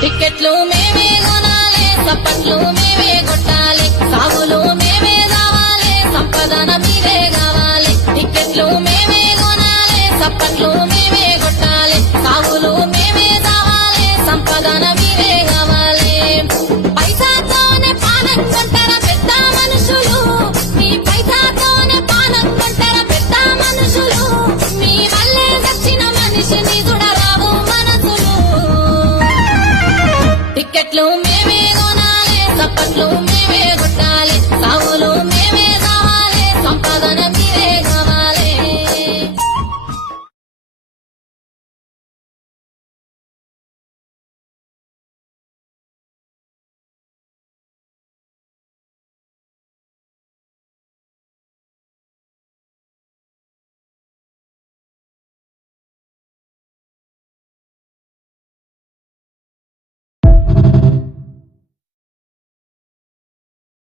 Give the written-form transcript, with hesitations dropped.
టికెట్లు మేమే కొనాలి, సప్పట్లు మేమే కొట్టాలి, సాగులు మేమే కావాలి, సంపదన మీరే కావాలి. టికెట్లు మేమే కొనాలి, సప్పట్లు మేమే కొట్టాలి, సాగులు మేమే కావాలి, సంపదన మీరే కావాలి. పైసాతోనే పానం కొంటారా పెద్ద మనుషులు, మీ పైసాతోనే పానం కొంటారా పెద్ద మనుషులు, మీ వల్లే దక్షిణ మనిషిని చూడరావు మనసులు. టికెట్లు మేమే కొనాలి, సప్పట్లు